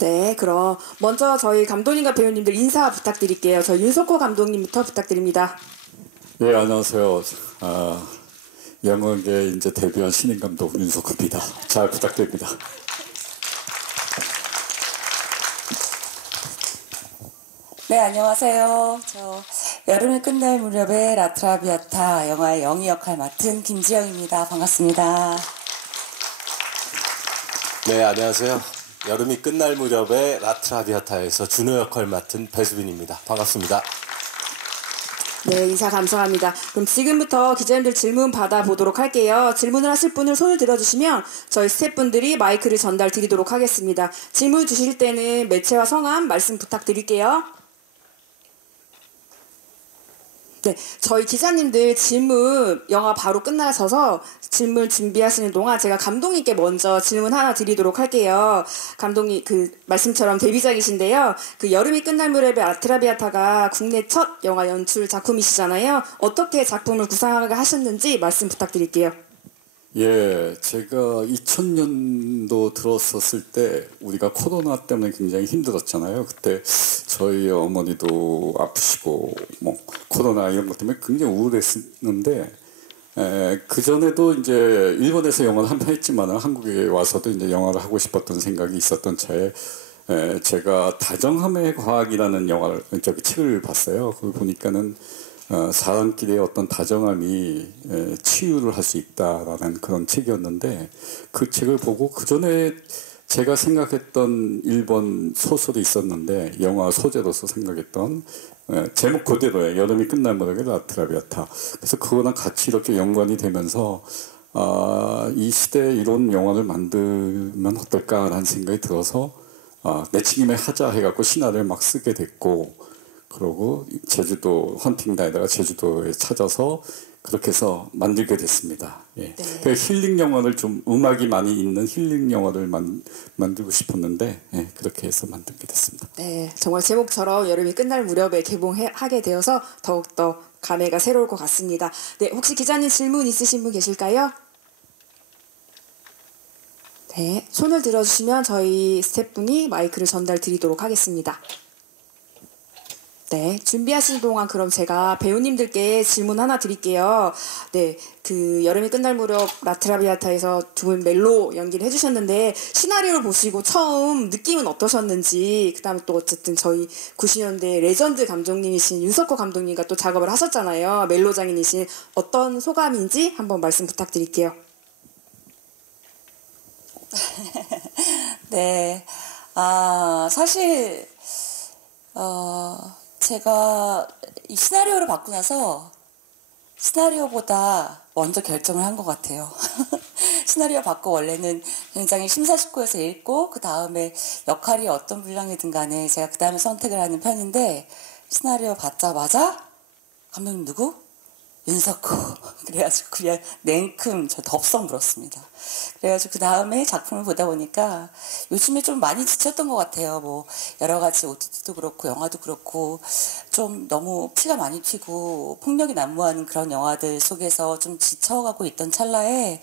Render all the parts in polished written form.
네, 그럼 먼저 저희 감독님과 배우님들 인사 부탁드릴게요. 저희 윤석호 감독님부터 부탁드립니다. 네, 안녕하세요. 영화계 이제 데뷔한 신인 감독 윤석호입니다. 잘 부탁드립니다. 네, 안녕하세요. 저 여름이 끝날 무렵에 라트라비아타 영화의 영희 역할 맡은 김지영입니다. 반갑습니다. 네, 안녕하세요. 여름이 끝날 무렵에 라트라비아타에서 준호 역할 맡은 배수빈입니다. 반갑습니다. 네, 인사 감사합니다. 그럼 지금부터 기자님들 질문 받아보도록 할게요. 질문을 하실 분을 손을 들어주시면 저희 스태프분들이 마이크를 전달 드리도록 하겠습니다. 질문 주실 때는 매체와 성함 말씀 부탁드릴게요. 네, 저희 기자님들 질문 영화 바로 끝나셔서 질문 준비하시는 동안 제가 감독님께 먼저 질문 하나 드리도록 할게요. 감독님 그 말씀처럼 데뷔작이신데요. 그 여름이 끝날 무렵의 라트라비아타가 국내 첫 영화 연출 작품이시잖아요. 어떻게 작품을 구상하게 하셨는지 말씀 부탁드릴게요. 예, 제가 2000년도 들었었을 때 우리가 코로나 때문에 굉장히 힘들었잖아요. 그때 저희 어머니도 아프시고 뭐 코로나 이런 것 때문에 굉장히 우울했는데 그 전에도 이제 일본에서 영화를 한 편 했지만 한국에 와서도 이제 영화를 하고 싶었던 생각이 있었던 차에 제가 다정함의 과학이라는 영화를 책을 봤어요. 그걸 보니까는 사람끼리의 어떤 다정함이 치유를 할 수 있다라는 그런 책이었는데 그 책을 보고 그 전에 제가 생각했던 일본 소설이 있었는데 영화 소재로서 생각했던 제목 그대로의 여름이 끝날 무렵의 라트라비아타. 그래서 그거랑 같이 이렇게 연관이 되면서 이 시대에 이런 영화를 만들면 어떨까라는 생각이 들어서 내치김에 하자 해갖고 시나리오를 막 쓰게 됐고 그러고 제주도 헌팅다에다가 제주도에 찾아서 그렇게 해서 만들게 됐습니다. 예. 네. 그 힐링 영화를 좀 음악이 많이 있는 힐링 영화를 만들고 싶었는데 그렇게 해서 만들게 됐습니다. 네, 정말 제목처럼 여름이 끝날 무렵에 개봉하게 되어서 더욱더 감회가 새로울 것 같습니다. 네, 혹시 기자님 질문 있으신 분 계실까요? 네, 손을 들어주시면 저희 스태프분이 마이크를 전달 드리도록 하겠습니다. 네, 준비하시는 동안 그럼 제가 배우님들께 질문 하나 드릴게요. 네, 그 여름이 끝날 무렵 라트라비아타에서 두 분 멜로 연기를 해주셨는데 시나리오를 보시고 처음 느낌은 어떠셨는지, 그 다음에 또 어쨌든 저희 90년대 레전드 감독님이신 윤석호 감독님과 또 작업을 하셨잖아요. 멜로 장인이신 어떤 소감인지 한번 말씀 부탁드릴게요. 네, 사실 제가 이 시나리오를 받고 나서 시나리오보다 먼저 결정을 한 것 같아요. 시나리오 받고 원래는 굉장히 심사숙고해서 읽고 그 다음에 역할이 어떤 분량이든 간에 제가 그 다음에 선택을 하는 편인데 시나리오 받자마자 감독님 누구? 윤석호. 그래가지고 그냥 냉큼 저 덥석 물었습니다. 그래가지고 그 다음에 작품을 보다 보니까 요즘에 좀 많이 지쳤던 것 같아요. 뭐 여러 가지 OTT도 그렇고 영화도 그렇고 좀 너무 피가 많이 튀고 폭력이 난무하는 그런 영화들 속에서 좀 지쳐가고 있던 찰나에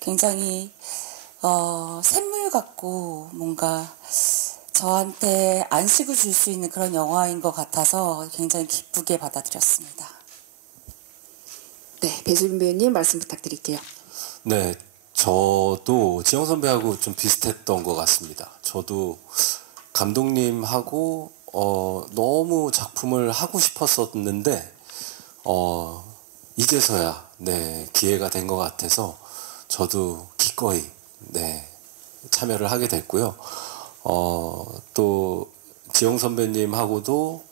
굉장히 샘물 같고 뭔가 저한테 안식을 줄 수 있는 그런 영화인 것 같아서 굉장히 기쁘게 받아들였습니다. 네, 배수빈 배우님 말씀 부탁드릴게요. 네, 저도 지영 선배하고 좀 비슷했던 것 같습니다. 저도 감독님하고 너무 작품을 하고 싶었었는데 이제서야 기회가 된 것 같아서 저도 기꺼이 참여를 하게 됐고요. 또 지영 선배님하고도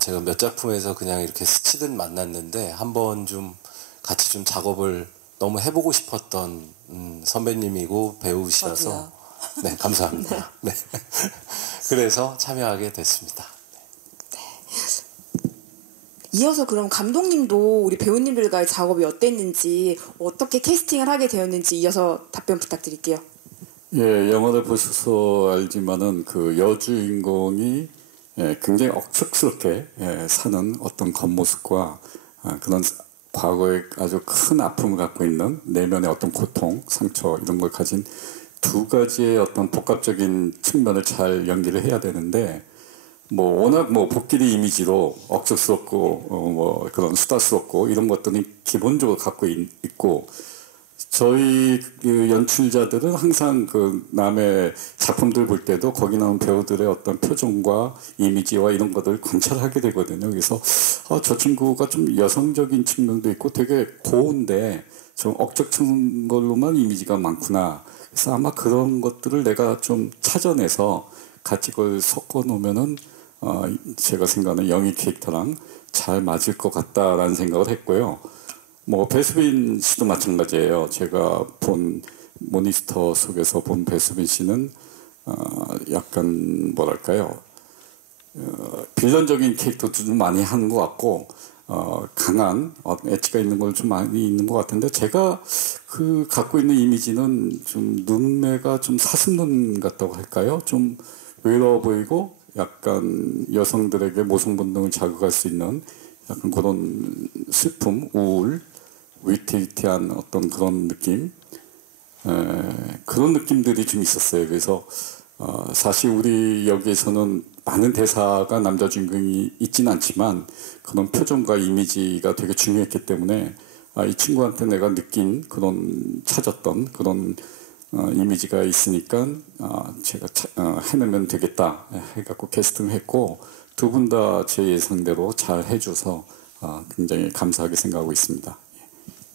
제가 몇 작품에서 그냥 이렇게 스치듯 만났는데 한번 좀 같이 좀 작업을 너무 해보고 싶었던 선배님이고 배우시라서 네, 감사합니다. 네. 그래서 참여하게 됐습니다. 이어서 그럼 감독님도 우리 배우님들과의 작업이 어땠는지, 어떻게 캐스팅을 하게 되었는지 이어서 답변 부탁드릴게요. 예, 영화를 보셔서 알지만은 그 여주인공이 굉장히 억척스럽게 사는 어떤 겉모습과 그런 과거에 아주 큰 아픔을 갖고 있는 내면의 어떤 고통, 상처 이런 걸 가진 두 가지의 어떤 복합적인 측면을 잘 연기를 해야 되는데 뭐 워낙 뭐 복귀리 이미지로 억척스럽고 뭐 그런 수다스럽고 이런 것들은 기본적으로 갖고 있고 저희 그 연출자들은 항상 그 남의 작품들 볼 때도 거기 나온 배우들의 어떤 표정과 이미지와 이런 것들을 관찰하게 되거든요. 그래서 저 친구가 좀 여성적인 측면도 있고 되게 고운데 좀 억척스러운 걸로만 이미지가 많구나. 그래서 아마 그런 것들을 내가 좀 찾아내서 같이 그걸 섞어 놓으면은 제가 생각하는 영희 캐릭터랑 잘 맞을 것 같다라는 생각을 했고요. 뭐 배수빈 씨도 마찬가지예요. 제가 본 모니스터 속에서 본 배수빈 씨는 약간 뭐랄까요, 빌런적인 캐릭터도 좀 많이 하는 것 같고 강한 엣지가 있는 걸 좀 많이 있는 것 같은데 제가 그 갖고 있는 이미지는 좀 눈매가 좀 사슴눈 같다고 할까요? 좀 외로워 보이고 약간 여성들에게 모성 본능을 자극할 수 있는 약간 그런 슬픔, 우울, 위태위태한 어떤 그런 느낌, 그런 느낌들이 좀 있었어요. 그래서 사실 우리 여기에서는 많은 대사가 남자 주인공이 있진 않지만 그런 표정과 이미지가 되게 중요했기 때문에 이 친구한테 내가 느낀 그런 찾았던 그런 이미지가 있으니까 제가 해내면 되겠다 해갖고 캐스팅을 했고 두 분 다 제 예상대로 잘 해줘서 굉장히 감사하게 생각하고 있습니다.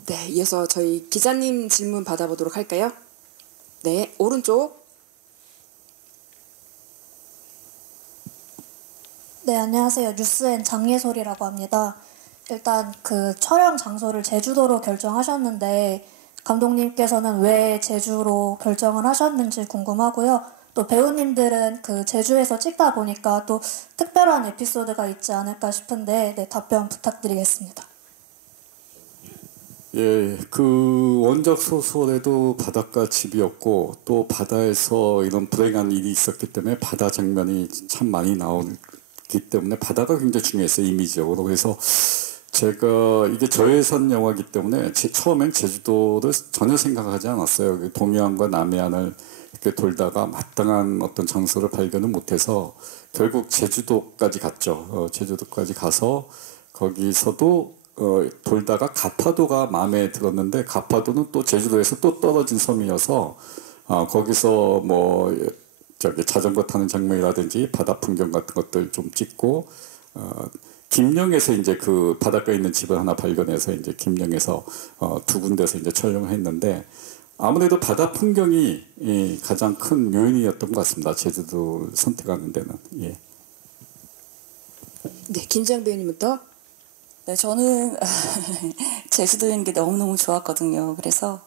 네, 이어서 저희 기자님 질문 받아보도록 할까요? 네, 오른쪽. 네, 안녕하세요. 뉴스엔 장예솔이라고 합니다. 일단 그 촬영 장소를 제주도로 결정하셨는데 감독님께서는 왜 제주로 결정을 하셨는지 궁금하고요. 또 배우님들은 그 제주에서 찍다 보니까 또 특별한 에피소드가 있지 않을까 싶은데 네, 답변 부탁드리겠습니다. 예, 그 원작 소설에도 바닷가 집이었고 또 바다에서 이런 불행한 일이 있었기 때문에 바다 장면이 참 많이 나오기 때문에 바다가 굉장히 중요했어요, 이미지적으로. 그래서 제가 이게 저예산 영화이기 때문에 처음엔 제주도를 전혀 생각하지 않았어요. 동해안과 남해안을 이렇게 돌다가 마땅한 어떤 장소를 발견을 못해서 결국 제주도까지 갔죠. 제주도까지 가서 거기서도 돌다가 가파도가 마음에 들었는데 가파도는 또 제주도에서 또 떨어진 섬이어서 거기서 뭐 저기 자전거 타는 장면이라든지 바다 풍경 같은 것들 좀 찍고 김영에서 이제 그 바닷가에 있는 집을 하나 발견해서 이제 김영에서 두 군데서 이제 촬영을 했는데 아무래도 바다 풍경이 가장 큰 요인이었던 것 같습니다. 제주도 선택하는 데는. 예. 네, 김지영 배우님부터. 네, 저는 제주도인 게 너무너무 좋았거든요. 그래서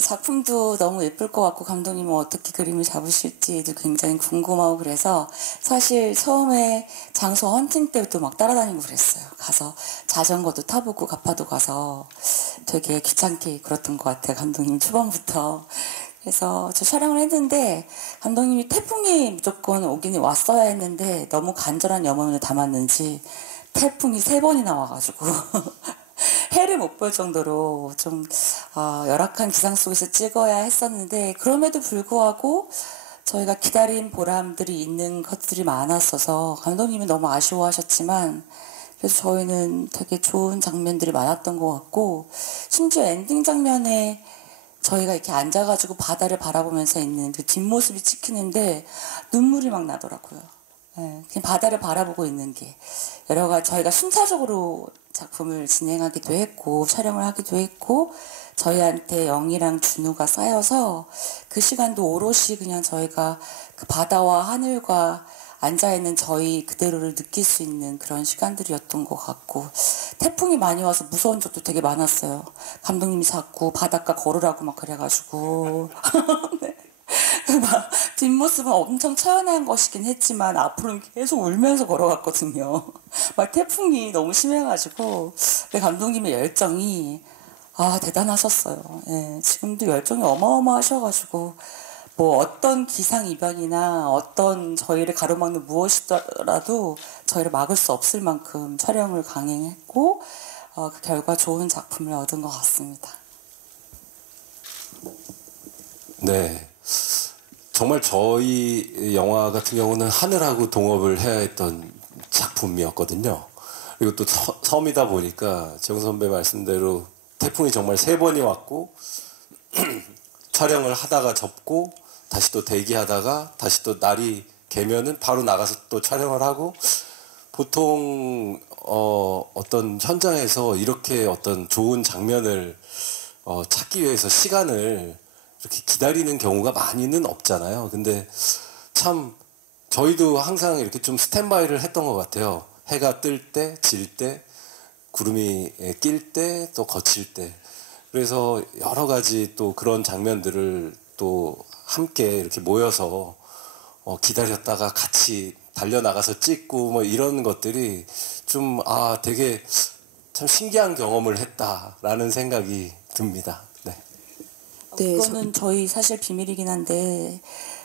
작품도 너무 예쁠 것 같고 감독님은 어떻게 그림을 잡으실지도 굉장히 궁금하고 그래서 사실 처음에 장소 헌팅 때부터 막 따라다니고 그랬어요. 가서 자전거도 타보고 가파도 가서 되게 귀찮게 그랬던 것 같아요. 감독님 초반부터. 그래서 저 촬영을 했는데 감독님이 태풍이 무조건 오긴 왔어야 했는데 너무 간절한 염원을 담았는지 태풍이 3번이나 와가지고 해를 못 볼 정도로 좀 열악한 기상 속에서 찍어야 했었는데 그럼에도 불구하고 저희가 기다린 보람들이 있는 것들이 많았어서 감독님은 너무 아쉬워하셨지만 그래서 저희는 되게 좋은 장면들이 많았던 것 같고 심지어 엔딩 장면에 저희가 이렇게 앉아가지고 바다를 바라보면서 있는 그 뒷모습이 찍히는데 눈물이 막 나더라고요. 네, 그냥 바다를 바라보고 있는 게 여러 가지 저희가 순차적으로 작품을 진행하기도 했고 촬영을 하기도 했고 저희한테 영희랑 준우가 쌓여서 그 시간도 오롯이 그냥 저희가 그 바다와 하늘과 앉아있는 저희 그대로를 느낄 수 있는 그런 시간들이었던 것 같고 태풍이 많이 와서 무서운 적도 되게 많았어요. 감독님이 자꾸 바닷가 걸으라고 막 그래가지고 네. 막 뒷모습은 엄청 처연한 것이긴 했지만 앞으로는 계속 울면서 걸어갔거든요. 막 태풍이 너무 심해가지고 감독님의 열정이 대단하셨어요. 예, 지금도 열정이 어마어마하셔가지고 뭐 어떤 기상이변이나 어떤 저희를 가로막는 무엇이더라도 저희를 막을 수 없을 만큼 촬영을 강행했고 그 결과 좋은 작품을 얻은 것 같습니다. 네. 정말 저희 영화 같은 경우는 하늘하고 동업을 해야 했던 작품이었거든요. 그리고 또 섬이다 보니까 재훈 선배 말씀대로 태풍이 정말 3번이 왔고 촬영을 하다가 접고 다시 또 대기하다가 다시 또 날이 개면은 바로 나가서 또 촬영을 하고 보통 어떤 현장에서 이렇게 어떤 좋은 장면을 찾기 위해서 시간을 이렇게 기다리는 경우가 많이는 없잖아요. 근데 참 저희도 항상 이렇게 좀 스탠바이를 했던 것 같아요. 해가 뜰 때, 질 때, 구름이 낄 때, 또 거칠 때. 그래서 여러 가지 또 그런 장면들을 또 함께 이렇게 모여서 기다렸다가 같이 달려나가서 찍고 뭐 이런 것들이 좀 되게 참 신기한 경험을 했다라는 생각이 듭니다. 네. 네, 이거는 저희 사실 비밀이긴 한데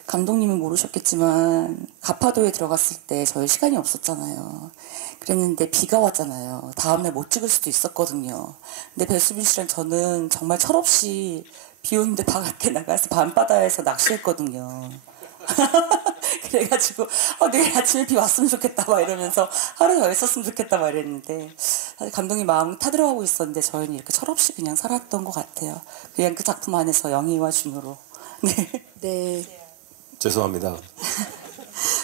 감독님은 모르셨겠지만 가파도에 들어갔을 때 저희 시간이 없었잖아요. 그랬는데 비가 왔잖아요. 다음날 못 찍을 수도 있었거든요. 근데 배수빈 씨랑 저는 정말 철없이 비 오는데 바깥에 나가서 밤바다에서 낚시했거든요. 그래가지고 내일 아침에 비 왔으면 좋겠다 막 이러면서 하루 더 있었으면 좋겠다 막 이랬는데 사실 감독님 마음이 타들어가고 있었는데 저희는 이렇게 철없이 그냥 살았던 것 같아요. 그냥 그 작품 안에서 영희와 준호로. 네. 네. 죄송합니다.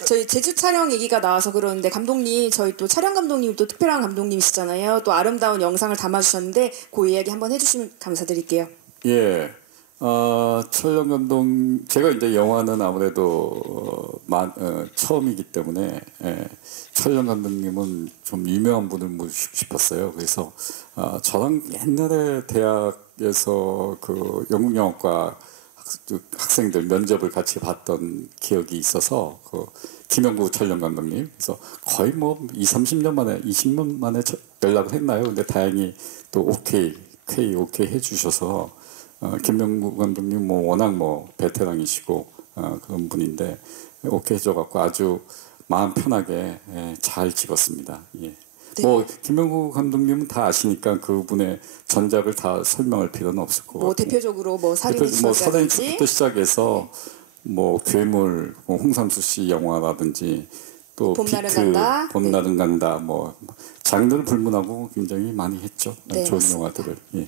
저희 제주 촬영 얘기가 나와서 그러는데 감독님 저희 또 촬영 감독님 또 특별한 감독님이시잖아요. 또 아름다운 영상을 담아주셨는데 그 이야기 한번 해주시면 감사드릴게요. 예. 촬영 감독, 제가 이제 영화는 아무래도 처음이기 때문에 촬영 감독님은 좀 유명한 분을 모시고 싶었어요. 그래서 저랑 옛날에 대학에서 그 영국 영화과 학생들 면접을 같이 봤던 기억이 있어서 그 김영구 촬영 감독님, 그래서 거의 뭐 20-30년 만에 20년 만에 연락을 했나요? 근데 다행히 또 오케이 해주셔서. 김명구 감독님 뭐 워낙 뭐 베테랑이시고 그런 분인데 오케이 해줘갖고 아주 마음 편하게 잘 찍었습니다. 예. 네. 뭐 김명구 감독님은 다 아시니까 그분의 전작을 다 설명할 필요는 없을 것 같고. 뭐 대표적으로 뭐 살인의 사단의 추억이라든지 추억부터 시작해서 뭐 괴물, 뭐 홍상수 씨 영화라든지 또 봄날은 비트, 간다. 봄날은 간다, 뭐 장르를 불문하고 굉장히 많이 했죠. 네, 좋은 맞습니다. 영화들을. 예.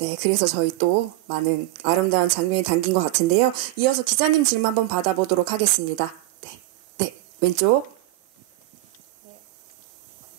네, 그래서 저희 또 많은 아름다운 장면이 담긴 것 같은데요. 이어서 기자님 질문 한번 받아보도록 하겠습니다. 네, 왼쪽.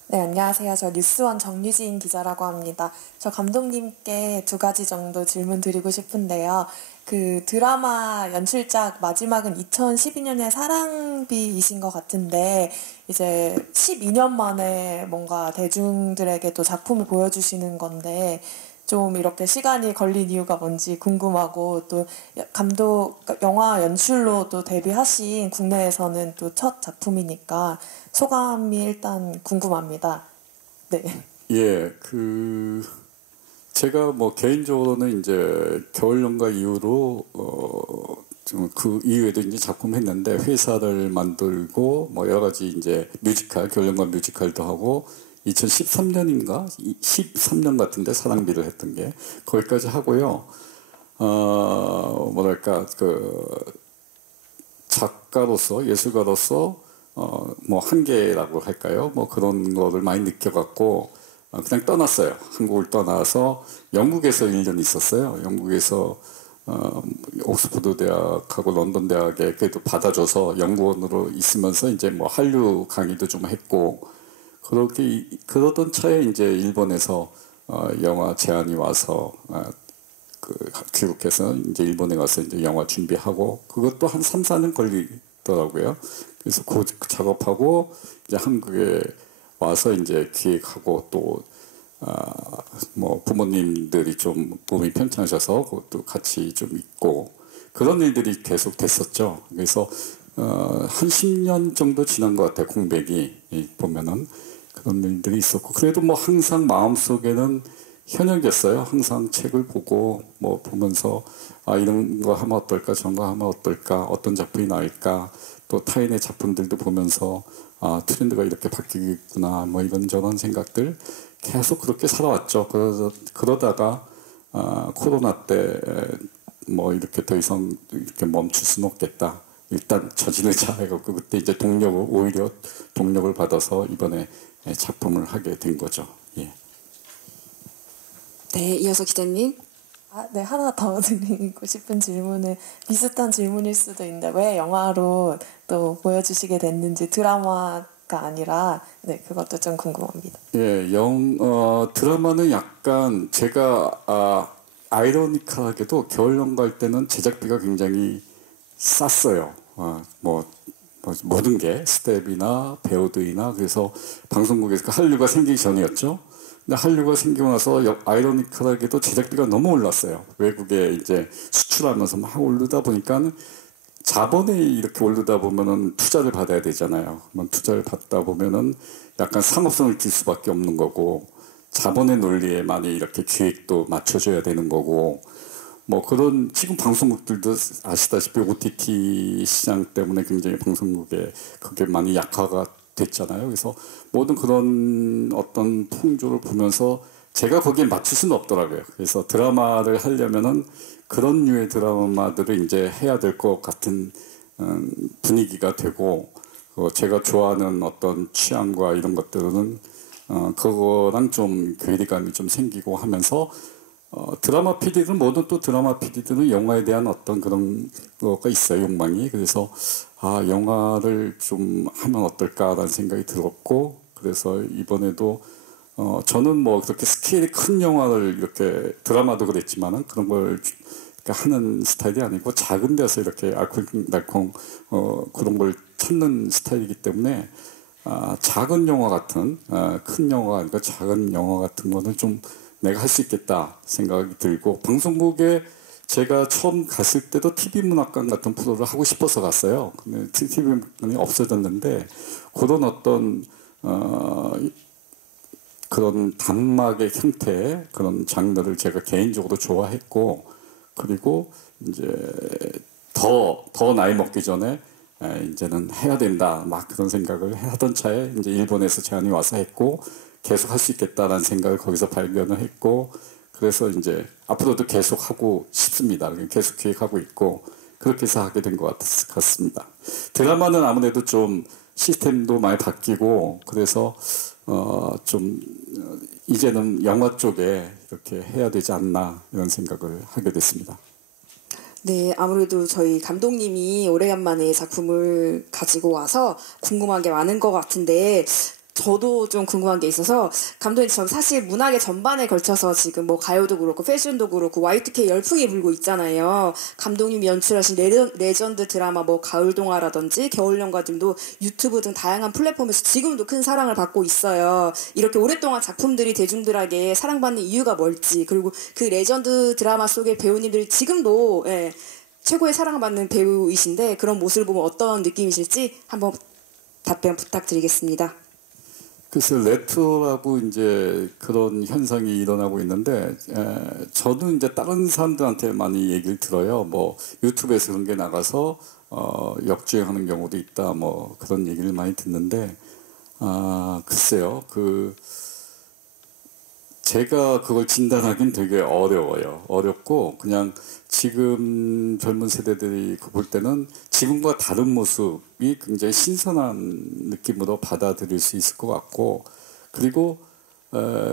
네, 안녕하세요. 저 뉴스원 정유진 기자라고 합니다. 저 감독님께 2가지 정도 질문 드리고 싶은데요. 그 드라마 연출작 마지막은 2012년에 사랑비이신 것 같은데 이제 12년 만에 뭔가 대중들에게 또 작품을 보여주시는 건데 좀 이렇게 시간이 걸린 이유가 뭔지 궁금하고 또 감독 영화 연출로 또 데뷔하신 국내에서는 또 첫 작품이니까 소감이 일단 궁금합니다. 네. 예, 제가 뭐 개인적으로는 이제 겨울연가 이후로 좀 그 이후에도 이제 작품 했는데 회사를 만들고 뭐 여러 가지 이제 뮤지컬, 겨울연가 뮤지컬도 하고 2013년인가 13년 같은데 사랑비를 했던 게 거기까지 하고요. 뭐랄까 그 작가로서 예술가로서 뭐 한계라고 할까요? 뭐 그런 거를 많이 느껴갖고 그냥 떠났어요. 한국을 떠나서 영국에서 1년 있었어요. 영국에서 옥스퍼드 대학하고 런던 대학에 그래도 받아줘서 연구원으로 있으면서 이제 뭐 한류 강의도 좀 했고 그러던 차에 이제 일본에서 영화 제안이 와서 귀국해서 이제 일본에 가서 이제 영화 준비하고 그것도 한 3-4년 걸리더라고요. 그래서 그 작업하고 이제 한국에 와서 이제 기획하고 또 뭐 부모님들이 좀 몸이 편찮으셔서 그것도 같이 좀 있고 그런 일들이 계속 됐었죠. 그래서 한 10년 정도 지난 것 같아요. 공백이 보면은 그런 일들이 있었고 그래도 뭐 항상 마음속에는 현역이었어요. 항상 책을 보고 뭐 보면서 이런 거 하면 어떨까 저런 거 하면 어떨까 어떤 작품이 나올까 또 타인의 작품들도 보면서 트렌드가 이렇게 바뀌겠구나 뭐 이런저런 생각들 계속 그렇게 살아왔죠. 그러다가 코로나 때 뭐 이렇게 더 이상 이렇게 멈출 수는 없겠다. 일단 처진을 잘해갖고 그때 이제 오히려 동력을 받아서 이번에 작품을 하게 된 거죠. 예. 네, 이어서 기자님. 네, 하나 더 드리고 싶은 질문은 비슷한 질문일 수도 있는데 왜 영화로 또 보여주시게 됐는지 드라마가 아니라 네, 그것도 좀 궁금합니다. 예, 드라마는 약간 제가 아이러니컬하게도 겨울 연가 할 때는 제작비가 굉장히 쌌어요. 모든 게 스텝이나 배우들이나 그래서 방송국에서 한류가 생기기 전이었죠. 근데 한류가 생기고 나서 아이러니컬하게도 제작비가 너무 올랐어요. 외국에 이제 수출하면서 막 오르다 보니까 자본이 이렇게 오르다 보면은 투자를 받아야 되잖아요. 투자를 받다 보면은 약간 상업성을 질 수밖에 없는 거고 자본의 논리에 많이 이렇게 기획도 맞춰줘야 되는 거고 뭐 그런 지금 방송국들도 아시다시피 OTT 시장 때문에 굉장히 방송국에 그게 많이 약화가 됐잖아요. 그래서 모든 그런 어떤 풍조를 보면서 제가 거기에 맞출 수는 없더라고요. 그래서 드라마를 하려면은 그런 류의 드라마들을 이제 해야 될 것 같은 분위기가 되고 제가 좋아하는 어떤 취향과 이런 것들은 그거랑 좀 괴리감이 좀 생기고 하면서 드라마 PD들은 모든 또 드라마 PD들은 영화에 대한 어떤 그런 거가 있어요. 욕망이. 그래서 영화를 좀 하면 어떨까라는 생각이 들었고 그래서 이번에도 저는 뭐 그렇게 스케일이 큰 영화를 이렇게 드라마도 그랬지만은 그런 걸 하는 스타일이 아니고 작은 데서 이렇게 알콩달콩 그런 걸 찾는 스타일이기 때문에 작은 영화 같은 큰 영화가 아니라 작은 영화 같은 거는 좀 내가 할 수 있겠다 생각이 들고 방송국에 제가 처음 갔을 때도 TV문학관 같은 프로를 하고 싶어서 갔어요. 근데 TV문학관이 없어졌는데 그런 어떤 그런 단막의 형태의 그런 장르를 제가 개인적으로 좋아했고 그리고 이제 더 나이 먹기 전에 이제는 해야 된다 막 그런 생각을 하던 차에 이제 일본에서 제안이 와서 했고 계속 할 수 있겠다라는 생각을 거기서 발견을 했고 그래서 이제 앞으로도 계속 하고 싶습니다. 계속 기획하고 있고 그렇게 해서 하게 된 것 같습니다. 드라마는 아무래도 좀 시스템도 많이 바뀌고 그래서 좀 이제는 영화 쪽에 이렇게 해야 되지 않나 이런 생각을 하게 됐습니다. 네, 아무래도 저희 감독님이 오래간만에 작품을 가지고 와서 궁금한 게 많은 것 같은데 저도 좀 궁금한 게 있어서 감독님 저 사실 문학의 전반에 걸쳐서 지금 뭐 가요도 그렇고 패션도 그렇고 Y2K 열풍이 불고 있잖아요. 감독님이 연출하신 레전드 드라마 뭐 가을동화라든지 겨울연가 등도 유튜브 등 다양한 플랫폼에서 지금도 큰 사랑을 받고 있어요. 이렇게 오랫동안 작품들이 대중들에게 사랑받는 이유가 뭘지 그리고 그 레전드 드라마 속의 배우님들이 지금도 최고의 사랑받는 배우이신데 그런 모습을 보면 어떤 느낌이실지 한번 답변 부탁드리겠습니다. 글쎄 레트로라고 이제 그런 현상이 일어나고 있는데 저는 이제 다른 사람들한테 많이 얘기를 들어요. 뭐 유튜브에서 그런 게 나가서 역주행하는 경우도 있다. 뭐 그런 얘기를 많이 듣는데 글쎄요. 제가 그걸 진단하기는 되게 어려워요. 어렵고 그냥 지금 젊은 세대들이 볼 때는 지금과 다른 모습이 굉장히 신선한 느낌으로 받아들일 수 있을 것 같고 그리고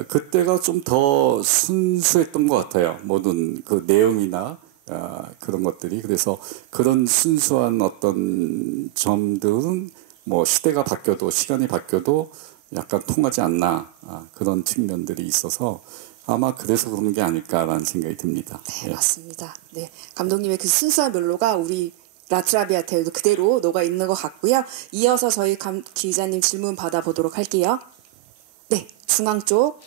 그때가 좀 더 순수했던 것 같아요. 모든 그 내용이나 그런 것들이 그래서 그런 순수한 어떤 점들은 뭐 시대가 바뀌어도 시간이 바뀌어도 약간 통하지 않나 그런 측면들이 있어서 아마 그래서 그런 게 아닐까라는 생각이 듭니다. 네, 맞습니다. 네, 감독님의 그 순수한 멜로가 우리 라트라비아타에도 그대로 녹아 있는 것 같고요. 이어서 저희 기자님 질문 받아보도록 할게요. 네, 중앙 쪽.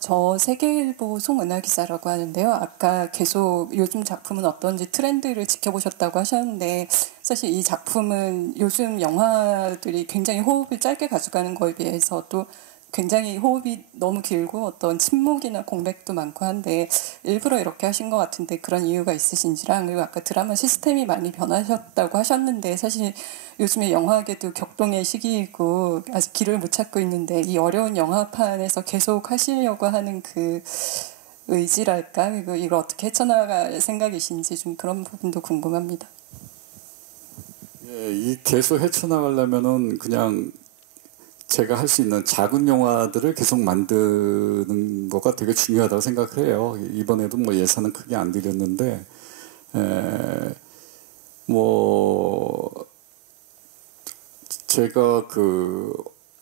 저 세계일보 송은하 기자라고 하는데요. 아까 계속 요즘 작품은 어떤지 트렌드를 지켜보셨다고 하셨는데 사실 이 작품은 요즘 영화들이 굉장히 호흡을 짧게 가져가는 거에 비해서 또 굉장히 호흡이 너무 길고 어떤 침묵이나 공백도 많고 한데 일부러 이렇게 하신 것 같은데 그런 이유가 있으신지랑 그리고 아까 드라마 시스템이 많이 변하셨다고 하셨는데 사실 요즘에 영화계도 격동의 시기이고 아직 길을 못 찾고 있는데 이 어려운 영화판에서 계속 하시려고 하는 그 의지랄까 이걸 어떻게 헤쳐나갈 생각이신지 좀 그런 부분도 궁금합니다. 예, 이 계속 헤쳐나가려면은 그냥 제가 할 수 있는 작은 영화들을 계속 만드는 거가 되게 중요하다고 생각을 해요. 이번에도 뭐 예산은 크게 안 들였는데, 뭐 제가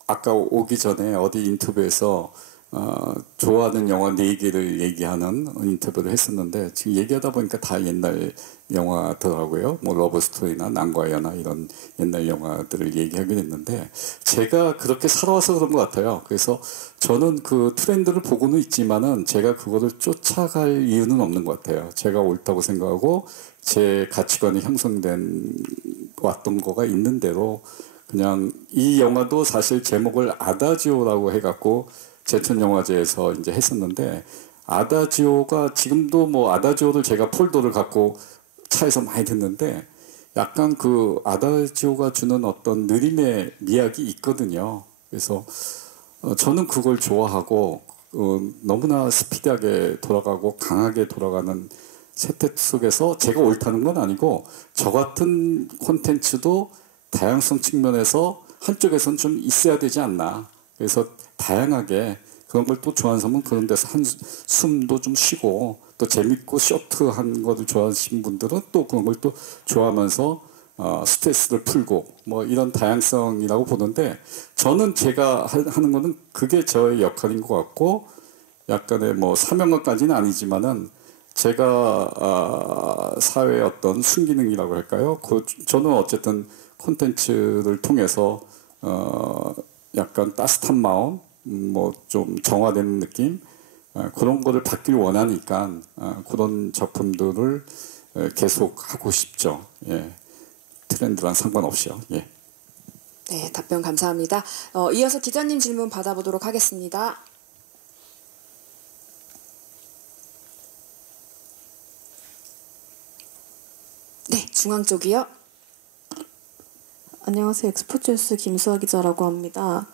아까 오기 전에 어디 인터뷰에서 좋아하는 영화 4개를 얘기하는 인터뷰를 했었는데 지금 얘기하다 보니까 다 옛날 영화더라고요. 뭐 러브스토리나 난과 여나 이런 옛날 영화들을 얘기하게 됐는데 제가 그렇게 살아와서 그런 것 같아요. 그래서 저는 그 트렌드를 보고는 있지만은 제가 그거를 쫓아갈 이유는 없는 것 같아요. 제가 옳다고 생각하고 제 가치관이 형성된 왔던 거가 있는 대로 그냥 이 영화도 사실 제목을 아다지오라고 해갖고 제천영화제에서 이제 했었는데 아다지오가 지금도 뭐 아다지오를 제가 폴더를 갖고 차에서 많이 듣는데 약간 그 아다지오가 주는 어떤 느림의 미학이 있거든요. 그래서 저는 그걸 좋아하고 너무나 스피디하게 돌아가고 강하게 돌아가는 세태 속에서 제가 옳다는 건 아니고 저 같은 콘텐츠도 다양성 측면에서 한쪽에선 좀 있어야 되지 않나. 그래서 다양하게 그런 걸 또 좋아하는 사람은 그런 데서 한숨도 좀 쉬고 또 재밌고 쇼트한 거를 좋아하시는 분들은 또 그런 걸 또 좋아하면서 스트레스를 풀고 뭐 이런 다양성이라고 보는데 저는 제가 하는 거는 그게 저의 역할인 것 같고 약간의 뭐 사명감까지는 아니지만은 제가 사회의 어떤 순기능이라고 할까요? 저는 어쨌든 콘텐츠를 통해서 약간 따뜻한 마음, 뭐 좀 정화되는 느낌 그런 거를 받길 원하니까 그런 작품들을 계속 하고 싶죠. 예. 트렌드랑 상관없이요. 예. 네, 답변 감사합니다. 이어서 기자님 질문 받아보도록 하겠습니다. 네, 중앙 쪽이요. 안녕하세요. 엑스포뉴스 김수아 기자라고 합니다.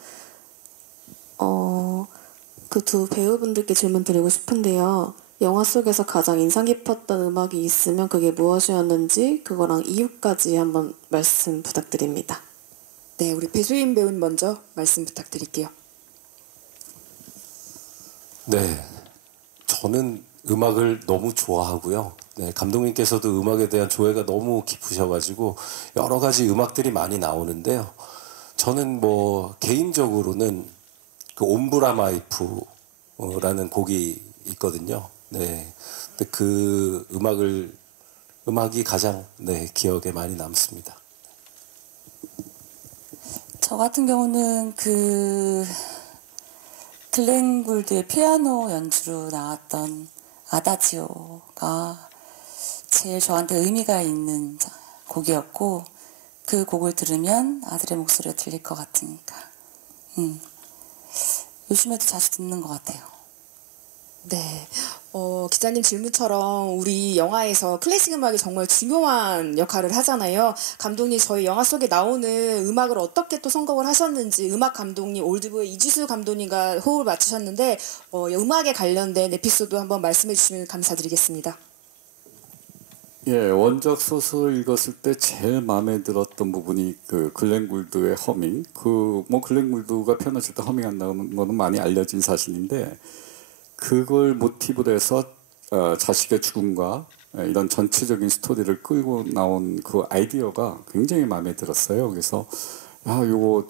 그 두 배우분들께 질문 드리고 싶은데요. 영화 속에서 가장 인상 깊었던 음악이 있으면 그게 무엇이었는지 그거랑 이유까지 한번 말씀 부탁드립니다. 네, 우리 배수인 배우님 먼저 말씀 부탁드릴게요. 네, 저는 음악을 너무 좋아하고요. 네, 감독님께서도 음악에 대한 조예가 너무 깊으셔가지고 여러 가지 음악들이 많이 나오는데요. 저는 뭐 개인적으로는 그 옴브라마이프라는 곡이 있거든요. 네, 근데 그 음악이 가장 기억에 많이 남습니다. 저 같은 경우는 그 글렌 굴드의 피아노 연주로 나왔던 아다지오가 제일 저한테 의미가 있는 곡이었고 그 곡을 들으면 아들의 목소리가 들릴 것 같으니까 요즘에도 자주 듣는 것 같아요. 네, 기자님 질문처럼 우리 영화에서 클래식 음악이 정말 중요한 역할을 하잖아요. 감독님 저희 영화 속에 나오는 음악을 어떻게 또 선곡을 하셨는지 음악 감독님 올드보이 이지수 감독님과 호흡을 맞추셨는데 음악에 관련된 에피소드 한번 말씀해 주시면 감사드리겠습니다. 예, 원작 소설을 읽었을 때 제일 마음에 들었던 부분이 그 글렌 굴드의 허밍. 뭐 글렌 굴드가 피아노 칠 때 허밍한다는 거는 많이 알려진 사실인데 그걸 모티브로 해서 자식의 죽음과 이런 전체적인 스토리를 끌고 나온 그 아이디어가 굉장히 마음에 들었어요. 그래서 요거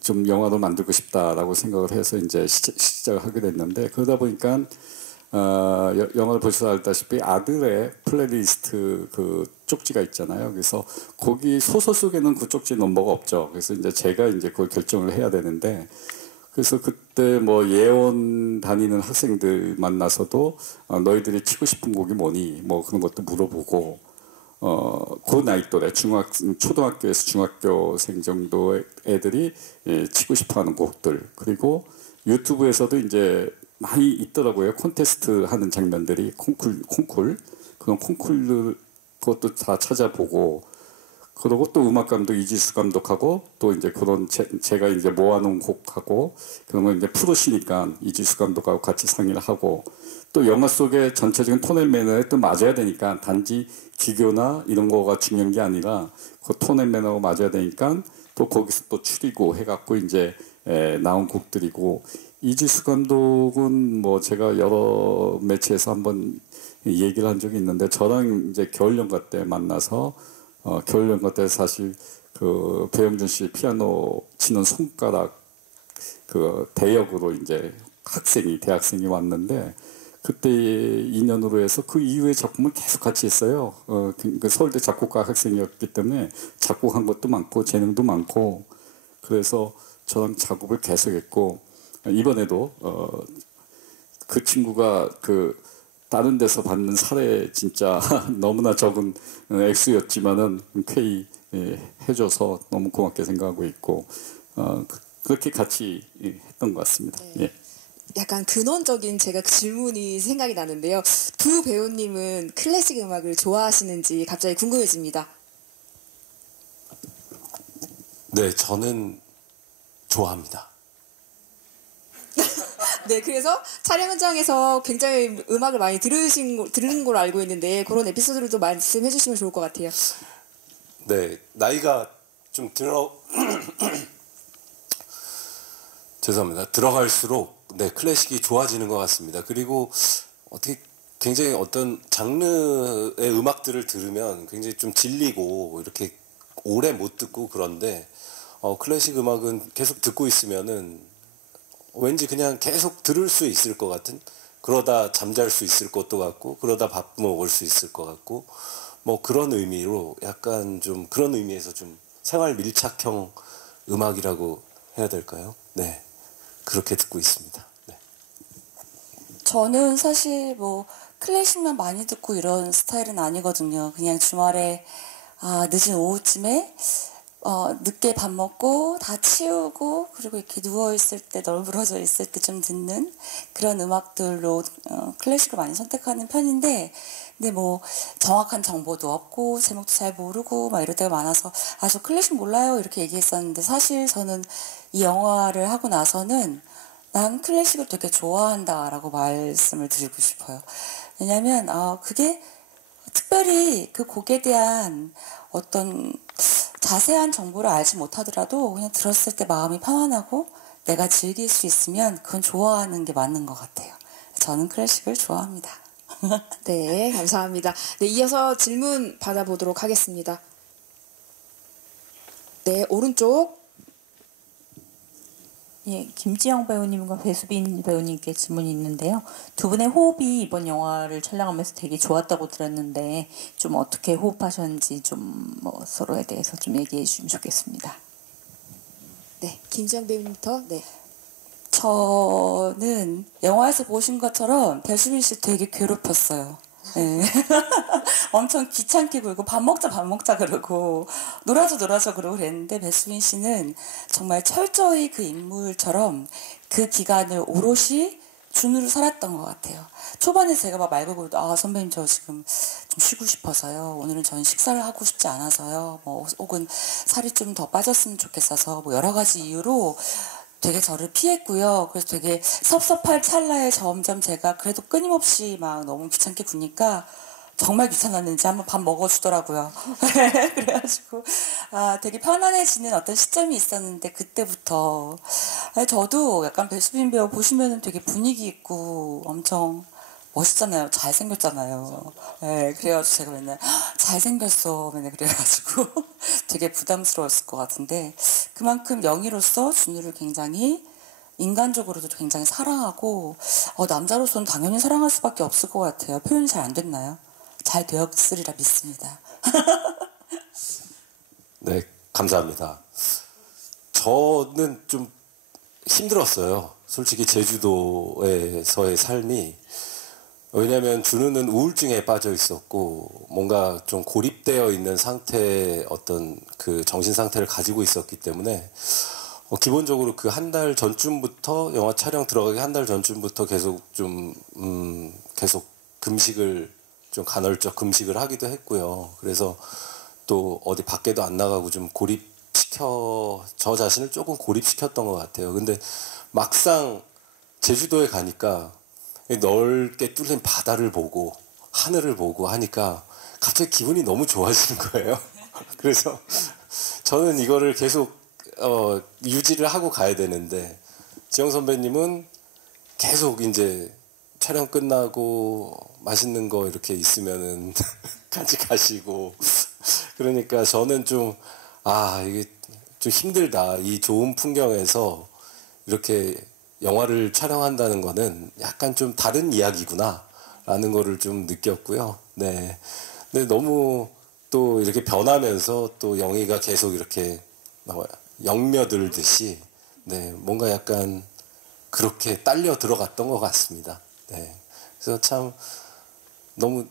좀 영화로 만들고 싶다라고 생각을 해서 이제 시작을 하게 됐는데 그러다 보니까 영화를 보셔서 알다시피 아들의 플레이리스트 그 쪽지가 있잖아요. 그래서 거기 소설 속에는 그 쪽지 넘버가 없죠. 그래서 이제 제가 이제 그걸 결정을 해야 되는데 그래서 그때 뭐 예원 다니는 학생들 만나서도 너희들이 치고 싶은 곡이 뭐니? 뭐 그런 것도 물어보고 그 나이 또래 초등학교에서 중학교생 정도 애들이 치고 싶어하는 곡들 그리고 유튜브에서도 이제 많이 있더라고요. 콘테스트 하는 장면들이 콩쿨 그런 콩쿨 그것도 다 찾아보고 그리고 또 음악 감독 이지수 감독하고 또 이제 그런 제가 이제 모아놓은 곡하고 그런 걸 이제 풀으시니까 이지수 감독하고 같이 상의를 하고 또 영화 속의 전체적인 톤 앤 매너에 또 맞아야 되니까 단지 기교나 이런 거가 중요한 게 아니라 그 톤 앤 매너가 맞아야 되니까 또 거기서 또 추리고 해갖고 이제 나온 곡들이고 이지수 감독은 뭐 제가 여러 매체에서 한번 얘기를 한 적이 있는데 저랑 이제 겨울연가 때 만나서 겨울연가 때 사실 그 배영준 씨 피아노 치는 손가락 그 대역으로 이제 대학생이 왔는데 그때 인연으로 해서 그 이후의 작품을 계속 같이 했어요. 그 서울대 작곡가 학생이었기 때문에 작곡한 것도 많고 재능도 많고 그래서 저랑 작업을 계속했고 이번에도 그 친구가 그 다른 데서 받는 사례 진짜 너무나 적은 액수였지만은 쾌히 해줘서 너무 고맙게 생각하고 있고 그렇게 같이 했던 것 같습니다. 네. 예. 약간 근원적인 제가 그 질문이 생각이 나는데요. 두 배우님은 클래식 음악을 좋아하시는지 갑자기 궁금해집니다. 네, 저는 좋아합니다. 네, 그래서 촬영 현장에서 굉장히 음악을 많이 들은 걸로 알고 있는데 그런 에피소드를 좀 말씀해 주시면 좋을 것 같아요. 네, 나이가 좀 죄송합니다. 들어갈수록 네, 클래식이 좋아지는 것 같습니다. 그리고 어떻게 굉장히 어떤 장르의 음악들을 들으면 굉장히 좀 질리고 이렇게 오래 못 듣고 그런데 클래식 음악은 계속 듣고 있으면은 왠지 그냥 계속 들을 수 있을 것 같은 그러다 잠잘 수 있을 것도 같고 그러다 밥 먹을 수 있을 것 같고 뭐 그런 의미로 약간 좀 그런 의미에서 좀 생활 밀착형 음악이라고 해야 될까요? 네, 그렇게 듣고 있습니다. 네. 저는 사실 뭐 클래식만 많이 듣고 이런 스타일은 아니거든요. 그냥 주말에 늦은 오후쯤에 늦게 밥 먹고 다 치우고 그리고 이렇게 누워있을 때 널브러져 있을 때 좀 듣는 그런 음악들로 클래식을 많이 선택하는 편인데 근데 뭐 정확한 정보도 없고 제목도 잘 모르고 막 이럴 때가 많아서 저 클래식 몰라요 이렇게 얘기했었는데 사실 저는 이 영화를 하고 나서는 난 클래식을 되게 좋아한다라고 말씀을 드리고 싶어요. 왜냐면 그게 특별히 그 곡에 대한 어떤 자세한 정보를 알지 못하더라도 그냥 들었을 때 마음이 편안하고 내가 즐길 수 있으면 그건 좋아하는 게 맞는 것 같아요. 저는 클래식을 좋아합니다. 네, 감사합니다. 네, 이어서 질문 받아보도록 하겠습니다. 네, 오른쪽. 예, 김지영 배우님과 배수빈 배우님께 질문이 있는데요. 두 분의 호흡이 이번 영화를 촬영하면서 되게 좋았다고 들었는데 좀 어떻게 호흡하셨는지 좀 뭐 서로에 대해서 좀 얘기해 주시면 좋겠습니다. 네, 김지영 배우님부터. 네. 저는 영화에서 보신 것처럼 배수빈 씨 되게 괴롭혔어요. 네. 엄청 귀찮게 굴고 밥 먹자 그러고 놀아줘 그러고 그랬는데 배수빈 씨는 정말 철저히 그 인물처럼 그 기간을 오롯이 준우로 살았던 것 같아요. 초반에 제가 막 말고 그래도 선배님 저 지금 좀 쉬고 싶어서요. 오늘은 전 식사를 하고 싶지 않아서요. 뭐 혹은 살이 좀 더 빠졌으면 좋겠어서 뭐 여러 가지 이유로 되게 저를 피했고요. 그래서 되게 섭섭할 찰나에 점점 제가 그래도 끊임없이 막 너무 귀찮게 구니까 정말 귀찮았는지 한번 밥 먹어주더라고요. 그래가지고 되게 편안해지는 어떤 시점이 있었는데 그때부터 저도 약간 배수빈 배우 보시면은 되게 분위기 있고 엄청 멋있잖아요. 잘생겼잖아요. 네, 그래가지고 제가 맨날 잘생겼어 맨날 그래가지고 되게 부담스러웠을 것 같은데 그만큼 영희로서 준우를 굉장히 인간적으로도 굉장히 사랑하고 남자로서는 당연히 사랑할 수밖에 없을 것 같아요. 표현이 잘 안 됐나요? 잘 되었으리라 믿습니다. 네, 감사합니다. 저는 좀 힘들었어요. 솔직히 제주도에서의 삶이. 왜냐하면 준우는 우울증에 빠져 있었고 뭔가 좀 고립되어 있는 상태의 어떤 그 정신 상태를 가지고 있었기 때문에 기본적으로 그 한 달 전쯤부터 영화 촬영 들어가기 한 달 전쯤부터 계속 좀 계속 금식을 좀 간헐적 금식을 하기도 했고요. 그래서 또 어디 밖에도 안 나가고 좀 저 자신을 조금 고립시켰던 것 같아요. 근데 막상 제주도에 가니까 넓게 뚫린 바다를 보고 하늘을 보고 하니까 갑자기 기분이 너무 좋아지는 거예요. 그래서 저는 이거를 계속 유지를 하고 가야 되는데 지영 선배님은 계속 이제 촬영 끝나고 맛있는 거 이렇게 있으면은 같이 가시고 그러니까 저는 좀 이게 좀 힘들다. 이 좋은 풍경에서 이렇게 영화를 촬영한다는 거는 약간 좀 다른 이야기구나 라는 거를 좀 느꼈고요. 네. 근데 너무 또 이렇게 변하면서 또 영희가 계속 이렇게 영며들듯이 네, 뭔가 약간 그렇게 딸려 들어갔던 것 같습니다. 네. 그래서 참 너무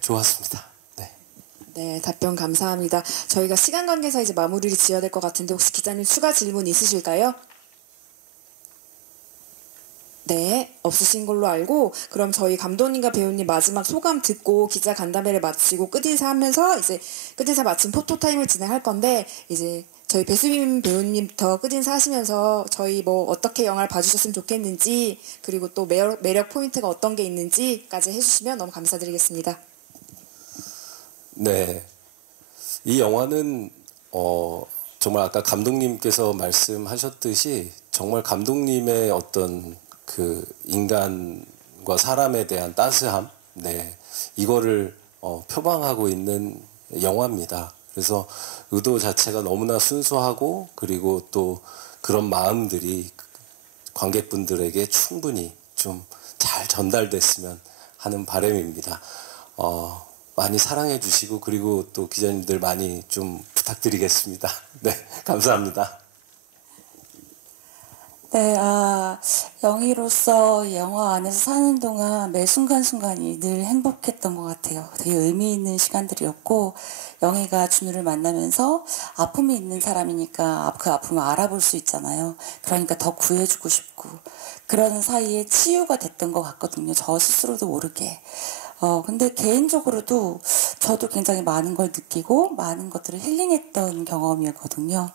좋았습니다. 네. 네, 답변 감사합니다. 저희가 시간 관계상 이제 마무리를 지어야 될 것 같은데 혹시 기자님 추가 질문 있으실까요? 네, 없으신 걸로 알고 그럼 저희 감독님과 배우님 마지막 소감 듣고 기자 간담회를 마치고 끝인사하면서 이제 끝인사 마친 포토타임을 진행할 건데 이제 저희 배수빈 배우님부터 끝인사 하시면서 저희 뭐 어떻게 영화를 봐주셨으면 좋겠는지 그리고 또 매력 포인트가 어떤 게 있는지까지 해주시면 너무 감사드리겠습니다. 네, 이 영화는 정말 아까 감독님께서 말씀하셨듯이 정말 감독님의 어떤 그 인간과 사람에 대한 따스함, 네, 이거를 표방하고 있는 영화입니다. 그래서 의도 자체가 너무나 순수하고 그리고 또 그런 마음들이 관객분들에게 충분히 좀 잘 전달됐으면 하는 바람입니다. 많이 사랑해 주시고 그리고 또 기자님들 많이 좀 부탁드리겠습니다. 네, 감사합니다. 네, 영희로서 영화 안에서 사는 동안 매 순간순간이 늘 행복했던 것 같아요. 되게 의미 있는 시간들이었고 영희가 준우를 만나면서 아픔이 있는 사람이니까 그 아픔을 알아볼 수 있잖아요. 그러니까 더 구해주고 싶고 그런 사이에 치유가 됐던 것 같거든요. 저 스스로도 모르게. 근데 개인적으로도 저도 굉장히 많은 걸 느끼고 많은 것들을 힐링했던 경험이었거든요.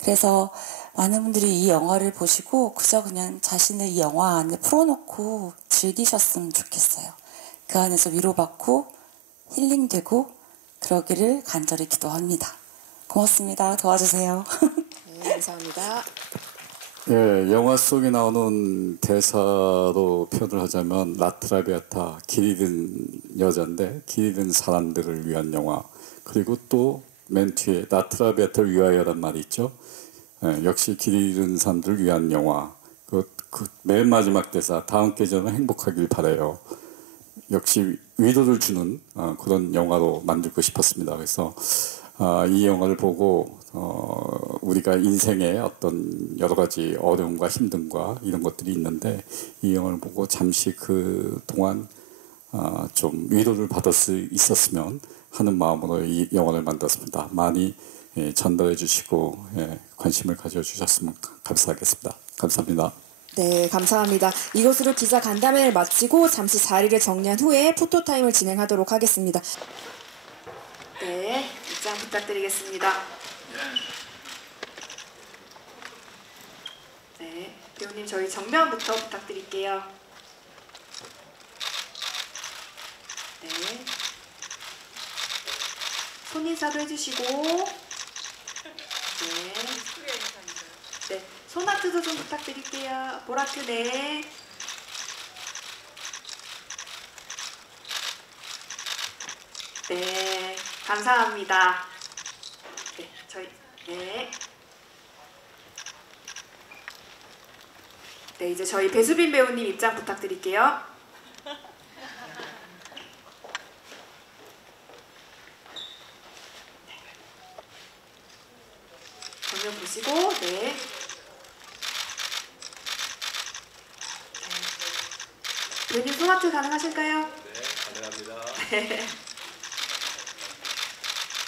그래서 많은 분들이 이 영화를 보시고 그저 그냥 자신을 이 영화 안에 풀어놓고 즐기셨으면 좋겠어요. 그 안에서 위로받고 힐링되고 그러기를 간절히 기도합니다. 고맙습니다. 도와주세요. 네, 감사합니다. 예, 영화 속에 나오는 대사로 표현을 하자면 라트라비아타, 길 잃은 여자인데 길 잃은 사람들을 위한 영화. 그리고 또 맨 뒤에 라트라비아타를 위하여란 말이 있죠. 예, 역시 길 잃은 사람들을 위한 영화. 맨 마지막 대사, 다음 계절은 행복하길 바라요. 역시 위로를 주는 그런 영화로 만들고 싶었습니다. 그래서 이 영화를 보고 우리가 인생의 어떤 여러 가지 어려움과 힘듦과 이런 것들이 있는데 이 영화를 보고 잠시 그 동안 좀 위로를 받을 수 있었으면 하는 마음으로 이 영화를 만들었습니다. 많이 전달해 주시고 관심을 가져주셨으면 감사하겠습니다. 감사합니다. 네, 감사합니다. 이것으로 기자 간담회를 마치고 잠시 자리를 정리한 후에 포토타임을 진행하도록 하겠습니다. 네, 입장 부탁드리겠습니다. 네, 배우님 저희 정면부터 부탁드릴게요. 네, 손인사도 해주시고 네, 손아트도 좀 부탁드릴게요. 보라트 네. 네, 감사합니다. 네, 네, 이제 저희 배수빈 배우님 입장 부탁드릴게요. 정면 보시고, 네. 배우님 손아트 가능하실까요? 네, 가능합니다. 네.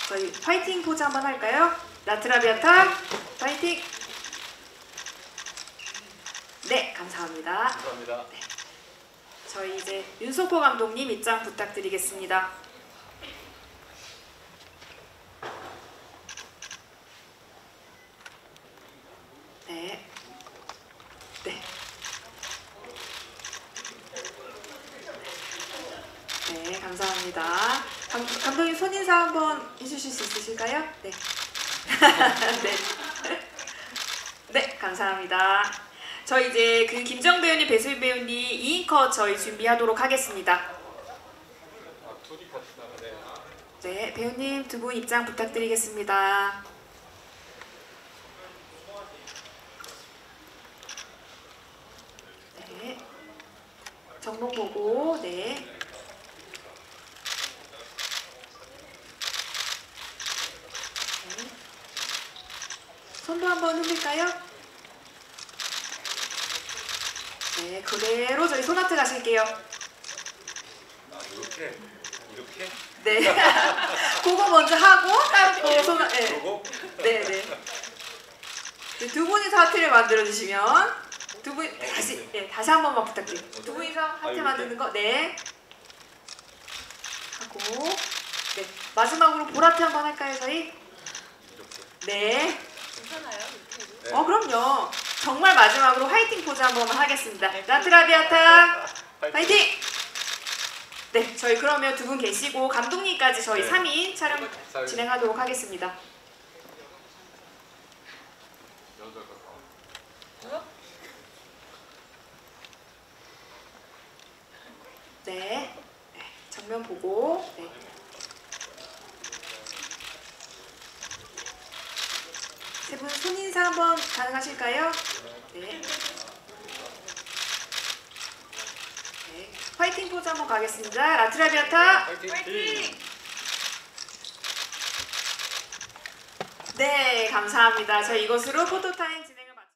저희 파이팅 포즈 한번 할까요? 라트라비아타 파이팅! 네, 감사합니다. 감사합니다. 네. 저희 이제 윤석호 감독님 입장 부탁드리겠습니다. 감사합니다. 감독님 손인사 한번 해주실 수 있으실까요? 네. 네. 네, 감사합니다. 저 이제 그 김정 배우님, 배수빈 배우님 2인 컷 저희 준비하도록 하겠습니다. 네, 배우님 두 분 입장 부탁드리겠습니다. 네, 정면 보고, 네. 손도 한번 흔들까요? 네, 그대로 저희 손아트 가실게요. 이렇게? 네. 그거 먼저 하고 따로 또 손, 네. 네. 두 분이서 하트를 만들어 주시면 두 분 다시 한 번만 부탁드려요. 두 분이서 하트 만드는 거, 네. 하고, 네. 마지막으로 보라트 한번 할까요, 저희? 네. 괜찮아요? 그럼요. 정말 마지막으로 화이팅 포즈 한번 하겠습니다. 라트라비아타 화이팅! 네, 저희 그러면 두 분 계시고 감독님까지 저희 3인 촬영 진행하도록 하겠습니다. 네, 정면 보고, 네. 세 분 손인사 한번 가능하실까요? 네. 네. 화이팅 포즈 한번 가겠습니다. 라트라비아타 화이팅! 네, 감사합니다. 저희 이것으로 포토타임 진행